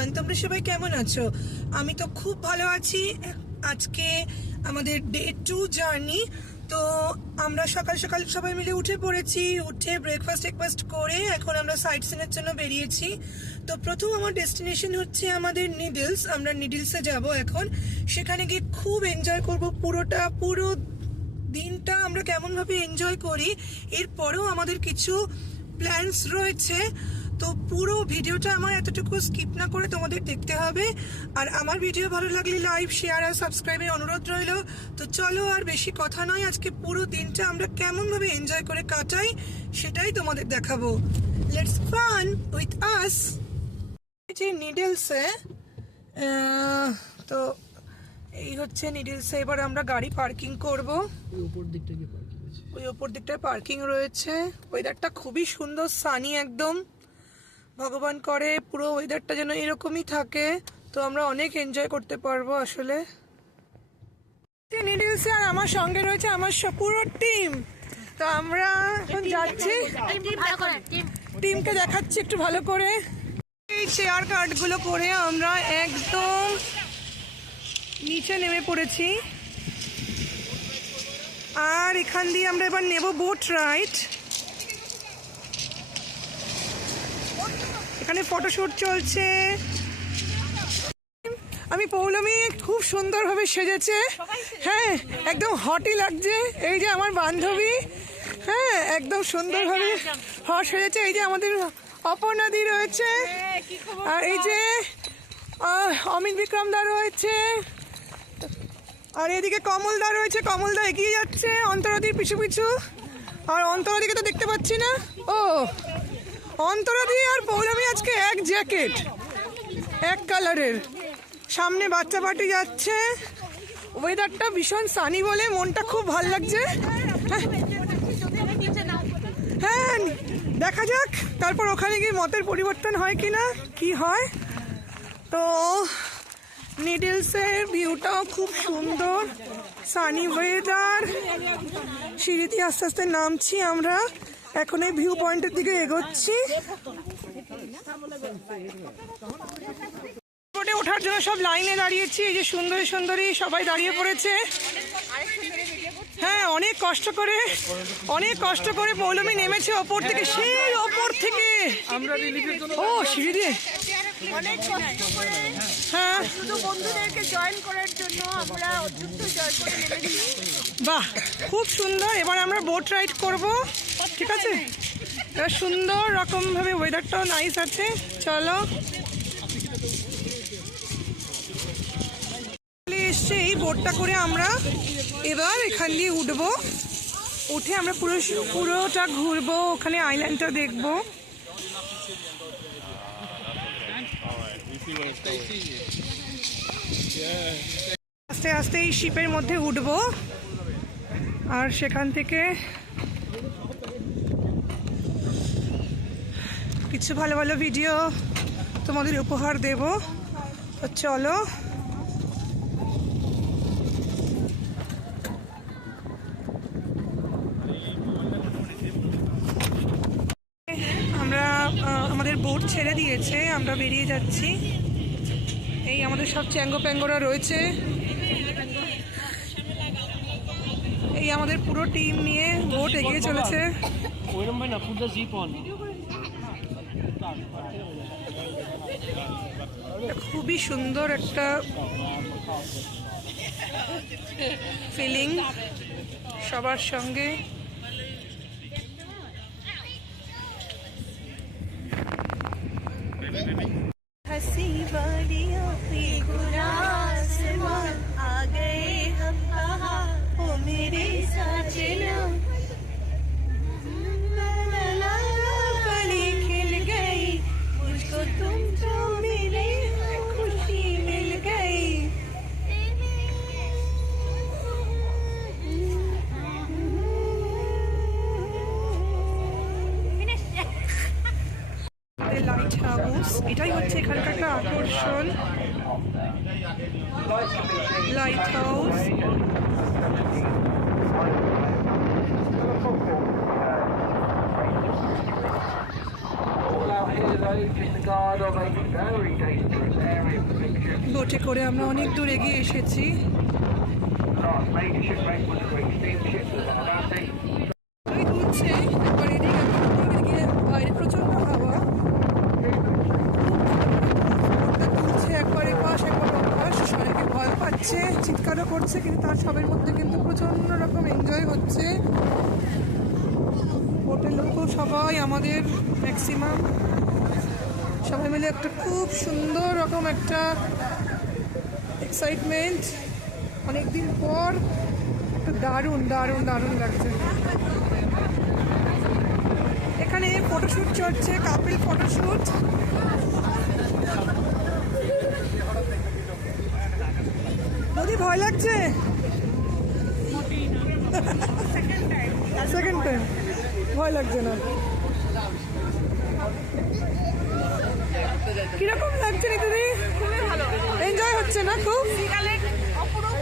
Everyone, তোমরা সবাই কেমন আছো? আমি তো খুব ভালো আছি। আজকে আমাদের ডে 2 জার্নি। তো আমরা সকাল সকাল সবাই মিলে উঠে পড়েছি, উঠে ব্রেকফাস্ট করে এখন আমরা সাইট সিন এর জন্য বেরিয়েছি। তো প্রথম আমার ডেস্টিনেশন হচ্ছে আমাদের নিডলস। আমরা নিডলসে যাব এখন। সেখানে গিয়ে খুব এনজয় করব, পুরো দিনটা আমরা কেমন ভাবে এনজয় করি। এরপরেও আমাদের কিছু প্ল্যানস রয়েছে। তো পুরো ভিডিওটা আমার এতটুকু স্কিপ না করে তোমাদের দেখতে হবে। আর আমার ভিডিও ভালো লাগলে লাইক, শেয়ার আর সাবস্ক্রাইবের অনুরোধ রইল। তো চলো, আর বেশি কথা নয়, আজকে পুরো দিনটা আমরা কেমন ভাবে এনজয় করে কাটাই সেটাই তোমাদের দেখাবো। Let's fun with us. যে নিডলসে, তো এই হচ্ছে নিডলসে। এবার আমরা গাড়ি পার্কিং করব। ওই উপর দিকটায় পার্কিং রয়েছে। ওয়েদারটা খুবই সুন্দর, সানি একদম। ভগবান করে পুরো ওয়েদারটা যেন এরকমই থাকে, তো আমরা অনেক এনজয় করতে পারবো আসলে। নিডলসে আর আমার সঙ্গে রয়েছে আমার পুরো টিম। তো আমরা এখন যাচ্ছি, টিমকে দেখাচ্ছি একটু ভালো করে। এই চেয়ার কার্ডগুলো করে আমরা একদম নিচে নেমে পড়েছি। আর এখান দিয়ে আমরা এবার নেব বোট রাইড। এখানে ফটোশুট চলছে। আমি পৌলমী খুব সুন্দরভাবে সেজেছে। হ্যাঁ, একদম হটই লাগছে। এই যে আমার বান্ধবী, হ্যাঁ একদম সুন্দরভাবে হট সেজেছে। এই যে আমাদের অপর্ণাদি রয়েছে, আর এই যে অমিত বিক্রম দা রয়েছে, আর এদিকে কমলদা রয়েছে। কমলদা এগিয়ে যাচ্ছে অন্তরাদির পিছু পিছু। আর অন্তরাদিকে তো দেখতে পাচ্ছি না। ও, অন্তরাদি আর পৌলমী আজকে এক জ্যাকেট, এক কালারের। সামনে বাচ্চা পার্টি যাচ্ছে। ওয়েদারটা ভীষণ সানি বলে মনটা খুব ভাল লাগছে। হ্যাঁ, দেখা যাক তারপর ওখানে গিয়ে মতের পরিবর্তন হয় কিনা, কি হয়। তো নিডলসের ভিউটাও খুব সুন্দর, সানি ওয়েদার। সিঁড়ি দিয়ে আস্তে আস্তে নামছি আমরা, এখন এই ভিউ পয়েন্টের দিকে এগোচ্ছি। বোটে ওঠার জন্য সব লাইনে দাঁড়িয়েছি। এই যে সুন্দরী সুন্দরী সবাই দাঁড়িয়ে পড়েছে। হ্যাঁ, অনেক কষ্ট করে পৌলমী নেমেছে ওপর থেকে, সেই ওপর থেকে। ও, সিঁড়ি দিয়ে অনেক কষ্ট করে, হ্যাঁ, শুধু বন্ধুদেরকে জয়েন করার জন্য আমরা অত্যন্ত জয় করে নেমেছি। বাহ, খুব সুন্দর। এবার আমরা বোট রাইড করব, ঠিক আছে? এবার সুন্দর রকম ভাবে ওয়েদারটাও নাইস আছে। চলো, এসছে এই বোটটা করে আমরা এবার এখান দিয়ে উঠবো। উঠে আমরা পুরোটা ঘুরবো, ওখানে আইল্যান্ডটা দেখবো। আস্তে আস্তে এই শিপের মধ্যে উঠবো, আর সেখান থেকে কিছু ভালো ভালো ভিডিও তোমাদের উপহার দেব। তো চলো, আমরা আমাদের বোট ছেড়ে দিয়েছে, আমরা বেরিয়ে যাচ্ছি। এই আমাদের সব চ্যাঙ্গো প্যাঙ্গোরা রয়েছে। এই আমাদের পুরো টিম নিয়ে বোট এগিয়ে চলেছে। খুবই সুন্দর একটা ফিলিং সবার সঙ্গে। हंसी वादियों की आसमान आ गए हम कहाँ, ओ मेरे साजना। कली खिल गई मुझको, तुम जो मिले खुशी मिल गई। লাইট হাউস, এটাই হচ্ছে এখানকার একটা আকর্ষণ। Light house. All out here though, in the guard of a very dangerous বোটে করে আমরা অনেক দূর এগিয়ে এসেছি। এই ঘুরছে, একবার এদিকে একবার ওদিকে, বাইরে প্রচন্ড হাওয়া। ঘুরছে একবার এপাশ একবার ওপাশ, অনেকে ভয় পাচ্ছে, চিৎকারও করছে, কিন্তু তার সবের মধ্যে কিন্তু প্রচন্ড রকম এনজয় হচ্ছে। হোটেল লোকও সবাই আমাদের ম্যাক্সিমাম সবাই মিলে একটা খুব সুন্দর রকম একটা এক্সাইটমেন্ট, অনেকদিন পর দারুণ দারুণ দারুণ লাগছে। এখানে ফটোশুট চলছে, কাপল ফটোশুট। যদি ভয় লাগছে সেকেন্ড টাইম ভয় লাগছে না। কিরকম লাগছে রে দিদি? খুবই ভালো, এনজয় হচ্ছে না খুব? বিকালের অপরূপ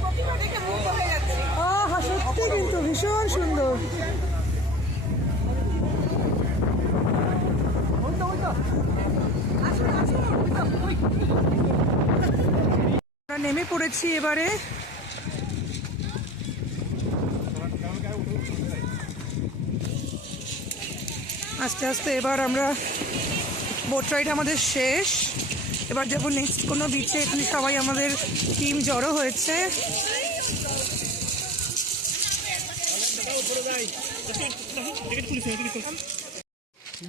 প্রতিভা দেখে মুগ্ধ হয়ে যাচ্ছে। আহা, সত্যি কিন্তু ভীষণ সুন্দর। আমরা নেমে পড়েছি এবারে। আস্তে আস্তে এবার আমরা বোট রাইড আমাদের শেষ। এবার যাবো নেক্সট কোনো বিচে। এখানে সবাই আমাদের টিম জড়ো হয়েছে।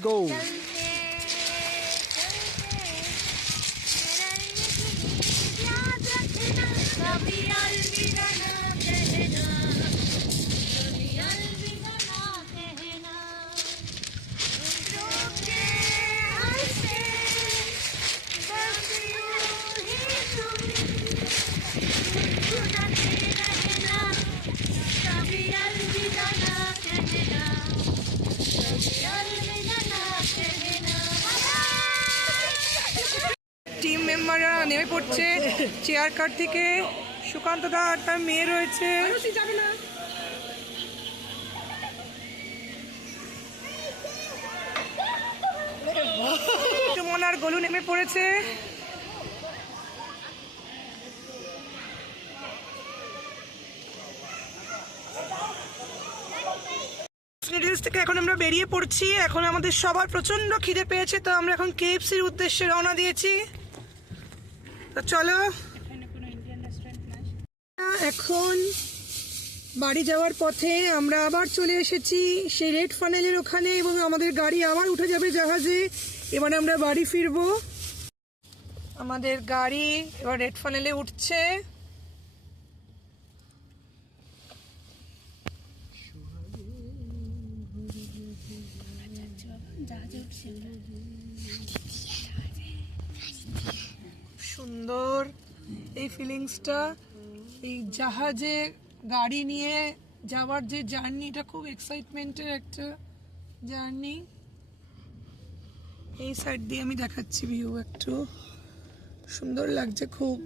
Go. টিম মেম্বাররা নেমে পড়ছে চেয়ার কার থেকে। সুকান্ত দা আর তার মেয়ে রয়েছে। সুমন আর গোলু নেমে পড়েছে। নিডলস থেকে এখন আমরা বেরিয়ে পড়ছি। এখন আমাদের সবার প্রচন্ড খিদে পেয়েছে, তো আমরা এখন কেএফসির উদ্দেশ্যে রওনা দিয়েছি। তো চলো, এখন বাড়ি যাওয়ার পথে আমরা আবার চলে এসেছি সেই রেড ফানেলের ওখানে, এবং আমাদের গাড়ি আবার উঠে যাবে জাহাজে। এবার আমরা বাড়ি ফিরবো। আমাদের গাড়ি এবার রেড ফানেলে উঠছে। সুন্দর এই ফিলিংসটা, এই জাহাজে গাড়ি নিয়ে যাওয়ার যে জার্নি, এটা খুব এক্সাইটমেন্টের একটা জার্নি। এই সাইড দিয়ে আমি দেখাচ্ছি ভিউ, একটু সুন্দর লাগছে খুব।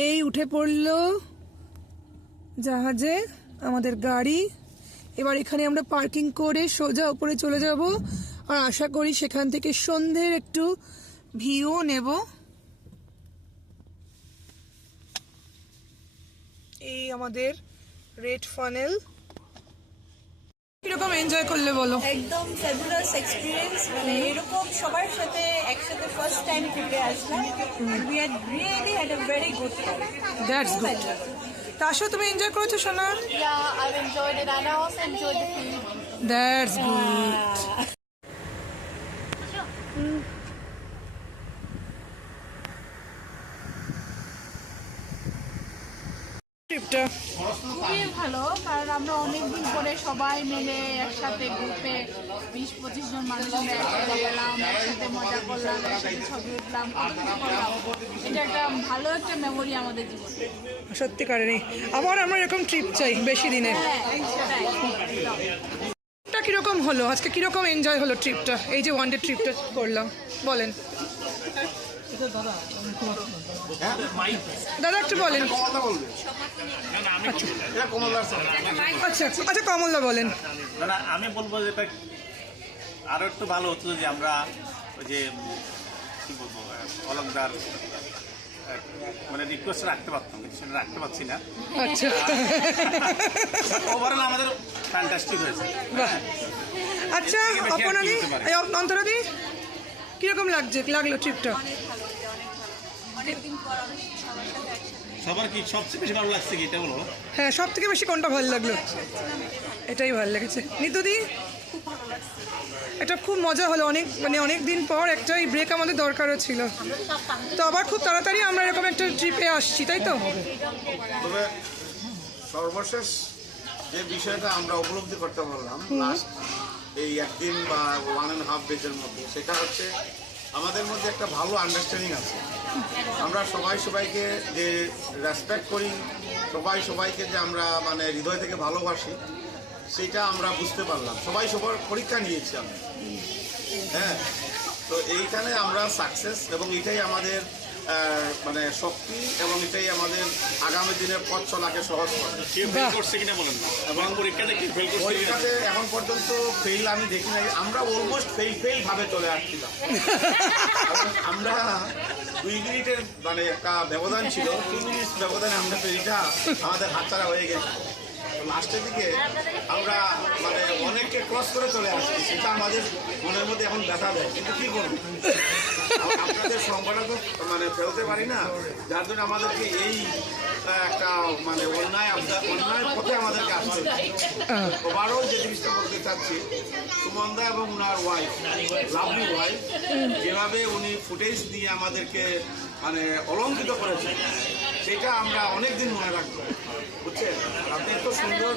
এই উঠে পড়লো জাহাজে আমাদের গাড়ি। এবার এখানে আমরা পার্কিং করে সোজা উপরে চলে যাব, আর আশা করি সেখান থেকে সন্ধ্যের একটু ভিউ নেব। এই আমাদের রেড ফানেল। কিরকম এনজয় করলে বলো? একদম ফ্যাবুলাস এক্সপিরিয়েন্স, মানে এরকম সবার সাথে একসাথে ফার্স্ট টাইম ঘুরে আসলাম। We had really had a very good time. That's good. Tasho, তুমি এনজয় করেছো সোনা? Yeah, I've enjoyed it and I also enjoyed the food. That's good. ট্রিপটা খুবই ভালো, কারণ আমরা অনেকদিন পরে সবাই মিলে একসাথে গ্রুপে 20-25 জন মানুষ মিলে একসাথে গেলাম, একসাথে মজা করলাম, একসাথে ছবি উঠলাম, কত কিছু করলাম। এটা একটা ভালো একটা মেমোরি আমাদের জীবনে। সত্যিকারেরই আবার আমরা এরকম ট্রিপ চাই বেশি দিনে। হ্যাঁ, সেটাই একদম। ট্রিপটা কিরকম হলো আজকে? কিরকম এনজয় হলো ট্রিপটা? এই যে ওয়ান ডে ট্রিপটা করলাম, বলেন দাদা, একটু বলেন। আচ্ছা আচ্ছা, কমলদা বলেন। না, আমি বলবো যেটা আরও একটু ভালো হতো যে আমরা ওই যে কী বলবো অলকদার মানে রিকোয়েস্ট রাখতে পারতাম, কিন্তু সেটা রাখতে পারছি না। আচ্ছা ওভারঅল আমাদের ফ্যান্টাস্টিক হয়েছে। বাহ। আচ্ছা অপনাদি, অন্তরাদি কিরকম লাগলো ট্রিপটা? সবার কি সবচেয়ে বেশি ভালো লাগছে কি এটা বলো? হ্যাঁ, সব থেকে বেশি কোনটা ভালো লাগলো? এটাই ভালো লেগেছে। নিতুদি? এটা খুব মজা হলো, অনেক দিন পর একটা ব্রেক আমাদের দরকারও ছিল, তো আবার খুব তাড়াতাড়ি আমরা এরকম একটা ট্রিপে আসছি, তাই তো? তবে সর্বশেষ যে বিষয়টা আমরা উপলব্ধি করতে পারলাম লাস্ট এই একদিন বা 1.5 ডেজের মধ্যে, সেটা হচ্ছে আমাদের মধ্যে একটা ভালো আন্ডারস্ট্যান্ডিং আছে। আমরা সবাইকে যে রেসপেক্ট করি, সবাইকে যে আমরা মানে হৃদয় থেকে ভালোবাসি, সেটা আমরা বুঝতে পারলাম। সবার পরীক্ষা নিয়েছি আমরা, হ্যাঁ। তো এইখানে আমরা সাকসেস, এবং এটাই আমাদের মানে শক্তি, এবং এটাই আমাদের আগামী দিনের পথ চলাকে সহজ করে। ফেল করছে কিনা বলেন না, এবং পরীক্ষাতে কি ফেল করছে? পরীক্ষাতে এখন পর্যন্ত ফেল আমি দেখি নাই। আমরা অলমোস্ট ফেল ভাবে চলে আসছিলাম। আমরা 2 মিনিটের মানে একটা ব্যবধান ছিল, 2 মিনিট ব্যবধানে আমরা ফেলটা আমাদের হাতছাড়া হয়ে গেছে। লাস্টের দিকে আমরা মানে অনেককে ক্রস করে চলে আসছি, সেটা আমাদের মনের মধ্যে এখন দেখা দেয়। কিন্তু কি করবো, আপনাদের সংখ্যাটা তো মানে ফেলতে পারি না, যার জন্য আমাদেরকে এই একটা মানে অন্যায় পথে আমাদেরকে আসতে হচ্ছে। ওভারঅল যে জিনিসটা বলতে চাচ্ছি, সুমনদা এবং ওনার ওয়াইফ, লাভলি ওয়াইফ, যেভাবে উনি ফুটেজ দিয়ে আমাদেরকে মানে অলঙ্কৃত করেছেন, সেটা আমরা অনেকদিন মনে রাখবো, বুঝছেন? আপনি এত সুন্দর,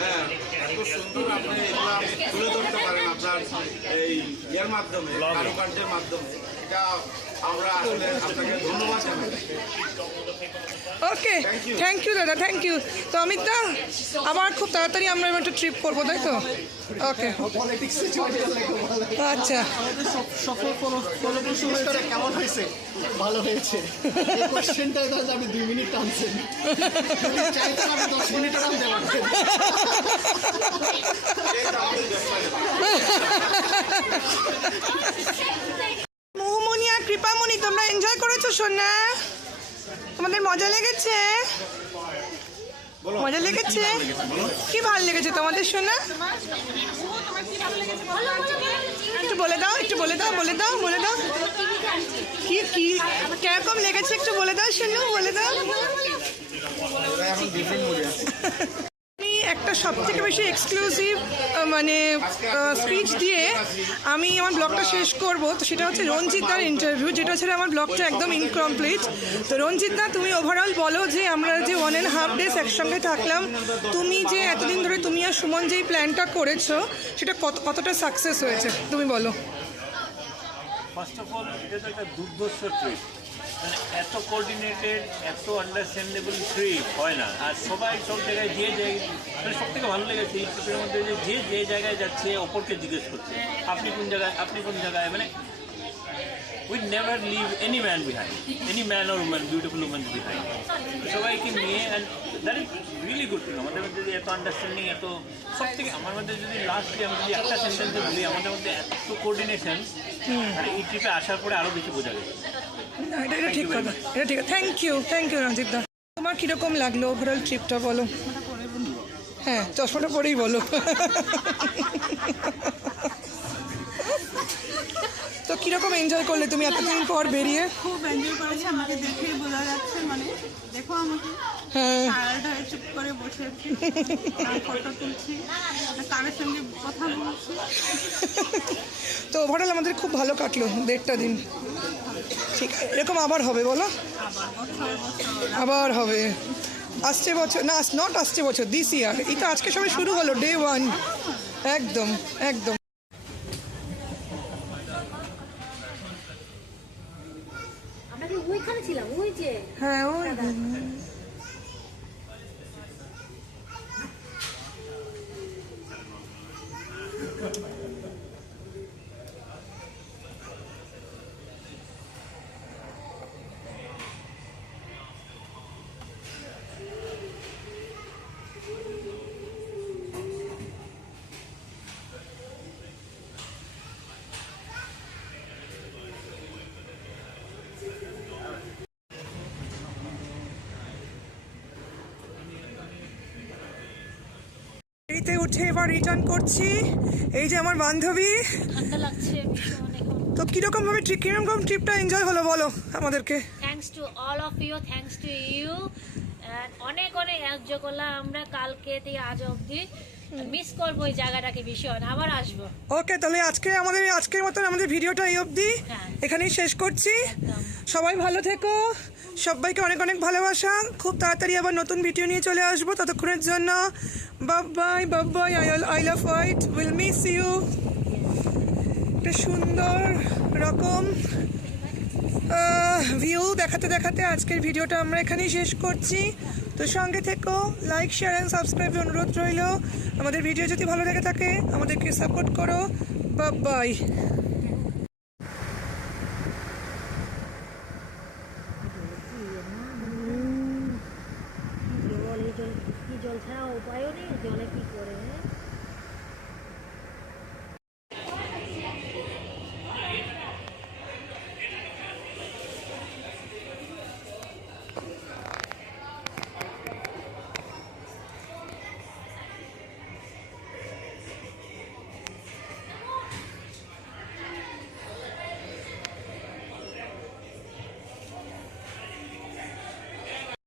হ্যাঁ, এত সুন্দর আপনি এগুলা তুলে ধরতে পারেন আপনার এই ইয়ের মাধ্যমে, কারুকার্যের মাধ্যমে। এটা আমরা আসলে আপনাকে ধন্যবাদ জানাই। ওকে, থ্যাংক ইউ দাদা, থ্যাংক ইউ। তো অমিত দা, আবার খুব তাড়াতাড়ি আমরা একটা ট্রিপ করবো, তাই তো? ওকে, আচ্ছা। কেমন হয়েছে? ভালো হয়েছে। এই কোশ্চেনটাই তাহলে আপনি 2 মিনিট টানছেন, চাইতেন আমি 10 মিনিট টানতে পারতেন। মৌমনি আর কৃপামণি, তোমরা এনজয় করেছো সোনা? তোমাদের মজা লেগেছে? মজা লেগেছে? কি ভালো লেগেছে তোমাদের সোনা? একটু বলে দাও, বলে দাও কি কিরকম লেগেছে, একটু বলে দাও সোনা, বলে দাও। আমি একটা সব থেকে বেশি এক্সক্লুসিভ মানে স্পিচ দিয়ে আমি আমার ব্লগটা শেষ করব, তো সেটা হচ্ছে রঞ্জিত দার ইন্টারভিউ, যেটা ছেড়ে আমার ব্লগটা একদম ইনকমপ্লিট। তো রঞ্জিত দা, তুমি ওভারঅল বলো যে আমরা যে 1.5 ডেজ একসঙ্গে থাকলাম, তুমি যে এতদিন ধরে তুমি আর সুমন যেই প্ল্যানটা করেছো, সেটা কতটা সাকসেস হয়েছে তুমি বলো। ফার্স্ট অফ অল, এটা তো একটা দুর্ধর্ষ ট্রিপ, মানে এত কোঅর্ডিনেটেড, এত আন্ডারস্ট্যান্ডেবল ট্রিপ হয় না। আর সবাই সব জায়গায় মানে সব থেকে ভালো লেগেছে এই ট্রিপের মধ্যে যে জায়গায় যাচ্ছে অপরকে জিজ্ঞেস করছে আপনি কোন জায়গায়, মানে we never leave any man behind, any man or woman, beautiful woman behind, সবাইকে নিয়ে। And that is really good thing. আমাদের মধ্যে যে এত আন্ডারস্ট্যান্ডিং, এত সব থেকে আমার মধ্যে যদি লাস্টলি আমি যদি একটা সেন্টেন্সে বলি, আমাদের মধ্যে এত কোঅর্ডিনেশন এই ট্রিপে আসার পরে আরও বেশি বোঝা গেছে। এটা ঠিক কথা, এটা ঠিক। থ্যাংক ইউ রঞ্জিত দা। তোমার কীরকম লাগলো ওভারঅল ট্রিপটা বলো? হ্যাঁ, চশমাটা পরেই বলো। তো কিরকম এনজয় করলে তুমি এতদিন পর বেরিয়ে? খুব এনজয় করেছি, আমাকে দেখেই বোঝা যাচ্ছে, মানে দেখো আমাকে হ্যাঁ, টায়ার্ড হয়ে চুপ করে বসে আছি, ফটো তুলছি, তাদের সঙ্গে কথা বলছি। তো ওভারঅল আমাদের খুব ভালো কাটলো 1.5টা দিন। ঠিক, এরকম আবার হবে বলো? আবার হবে আসছে বছর, না নট আসছে বছর, দিস ইয়ার। এই তো আজকে সবাই শুরু হলো, ডে 1। একদম। আমরা কি ওইখানে ছিলাম, ওই যে হ্যাঁ, ওই গাড়িতে উঠে এবার রিটার্ন করছি। এই যে আমার বান্ধবী। ঠান্ডা লাগছে ভীষণ এখন। তো কিরকম ভাবে কিরকম ট্রিপটা এনজয় হলো বলো আমাদেরকে। Thanks to all of you, thanks to you. অনেক অনেক এনজয় করলাম আমরা কালকে থেকে আজ অবধি। মিস করবো এই জায়গাটাকে ভীষণ, আবার আসবো। ওকে, তাহলে আজকের মতন আমাদের ভিডিওটা এই অবধি হ্যাঁ। এখানেই শেষ করছি। সবাই ভালো থেকো, সবাইকে অনেক অনেক ভালোবাসা। খুব তাড়াতাড়ি আবার নতুন ভিডিও নিয়ে চলে আসবো। ততক্ষণের জন্য bye bye, I love white, will miss you. একটা সুন্দর রকম ভিউ দেখাতে দেখাতে আজকের ভিডিওটা আমরা এখানেই শেষ করছি। তো সঙ্গে থেকো, লাইক শেয়ার অ্যান্ড সাবস্ক্রাইব অনুরোধ রইল। আমাদের ভিডিও যদি ভালো লেগে থাকে আমাদেরকে সাপোর্ট করো। বাই। জল ছাড়া উপায়ও নেই, জলে কি করে